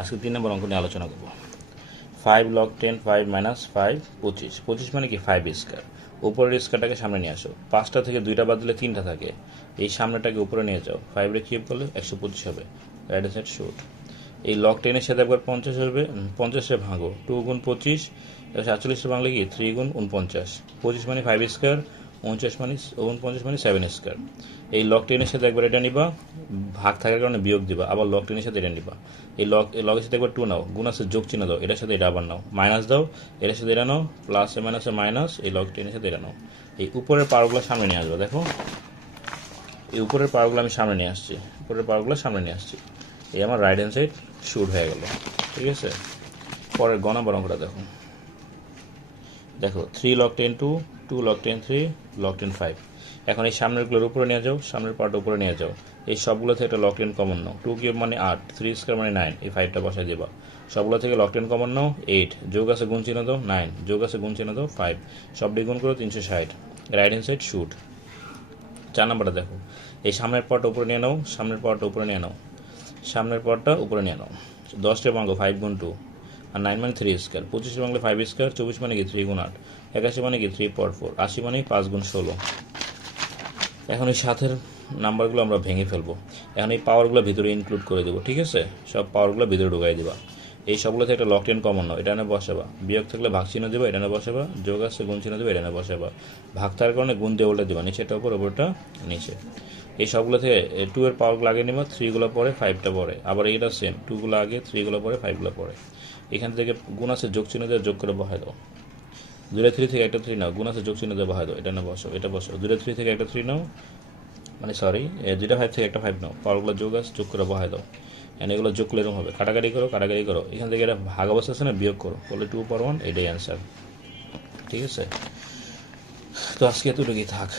আজকে 3 নম্বর অঙ্ক নিয়ে আলোচনা করব। 5 log 10 5 minus 5 25 25 মানে কি 5 স্কয়ার। উপরের স্কয়ারটাকে সামনে নিয়ে আসো, 5টা থেকে 2টা বাদ দিলে 3টা থাকে, এই সামনেটাকে উপরে নিয়ে যাও, 5 রে কিউব করলে 125 হবে। Right side shoot. এই log 10 এর সাথে একবার 50 হবে, 50 এ ভাঙো, 2 গুণ 25, 47 এ ভাঙলে কি 3 গুণ 49, 25 মানে 5 স্কয়ার, 49 মানে 49 মানে 7 স্কয়ার। এই log 10 এর সাথে একবার এটা নিবা, ভাগ থাকার কারণে বিয়োগ দিবা, আবার log 10 এর সাথে এটা নিবা। এই লগের সাথে একবার 2 নাও, গুণ আছে যোগ চিহ্ন দাও, এটার সাথে এটা আবার নাও, মাইনাস দাও, এটার সাথে এটা নাও, প্লাসে মাইনাসে মাইনাস, এই log 10 এর সাথে এটা নাও। এই উপরের পাওয়ারগুলো সামনে নিয়ে আসবো, দেখো এই উপরের পাওয়ারগুলো আমি সামনে নিয়ে আসছি, উপরের পাওয়ারগুলো সামনে নিয়ে আসছি, এই আমার রাইট হ্যান্ড সাইড শুট হয়ে গেল। ঠিক আছে, পরের গ নাম্বার অঙ্কটা দেখো। দেখো 3 log 10 2, 2 log 10 3, log 10 5। এখন এই সামনেরগুলোর উপরে নিয়ে যাও, সামনের পার্ট উপরে নিয়ে যাও, এই সবগুলো থেকে একটা log 10 কমন নাও, 2 কিউব মানে 8, 3 স্কয়ার মানে 9, এই 5টা বসাই দেবা। সবগুলো থেকে log 10 কমন নাও, 8, যোগ আছে গুণ চিহ্ন দাও, 9, যোগ আছে গুণ চিহ্ন দাও, 5, সবটি গুণ করো 360। Right hand side shoot. 4 নাম্বারটা দেখো, এই সামনের পার্টটা উপরে নিয়ে নাও, সামনের পার্টটা উপরে নিয়ে নাও, সামনের পার্টটা উপরে নিয়ে নাও, 10টা ভাঙো, 5 গুণ 2, আর 9 মানে 3 স্কয়ার, 25 ভাঙলে 5 স্কয়ার, 24 মানে কি 3 গুণ 8, 81 মানে কি 3 পর 4, 80 মানে 5 গুণ 16। এখন এই সাথের নাম্বারগুলো আমরা ভেঙে ফেলবো, এখন এই পাওয়ারগুলো ভিতরে ইনক্লুড করে দেবো। ঠিক আছে, সব পাওয়ারগুলো ভিতরে ঢুকাই দেবা। এই সবগুলো থেকে একটা log 10 কমন নাও, এটা না বসাবা, বিয়োগ থাকলে ভাগ চিহ্ন দেবা, এটা না বসাবা, যোগ আসছে গুণ চিহ্ন দেবা, এটা না বসাবা, ভাগ থাকার কারণে গুণ দিয়ে উল্টে দেবা, নিচেটা উপর উপরটা নিচে। এই সবগুলো থেকে 2 এর পাওয়ারগুলো আগে নেবা, 3গুলো পরে, 5টা পরে, আবার এইটা সেম, 2গুলো আগে, 3গুলো পরে, 5গুলো পরে। এখান থেকে গুণ আছে যোগ চিহ্ন দিয়ে যোগ করে বসাই দাও, 2 3 থেকে একটা 3 নাও, গুণ আছে যোগ চিহ্ন দিয়ে বসাই দাও, এটা না বসো, এটা বসো, 2 3 থেকে একটা 3 নাও, মানে সরি 2 5 থেকে একটা 5 নাও, পাওয়ারগুলো যোগ আছে যোগ করে বসাই দাও, এন্ড এগুলো যোগ করলে এরকম হবে, কাটাকাটি করো, কাটাকাটি করো, এখান থেকে এটা ভাগ অবস্থা আছে না, বিয়োগ করো, বলে 2/1, এটাই অ্যান্সার। ঠিক আছে, তো আজকে এতটুকুই থাক।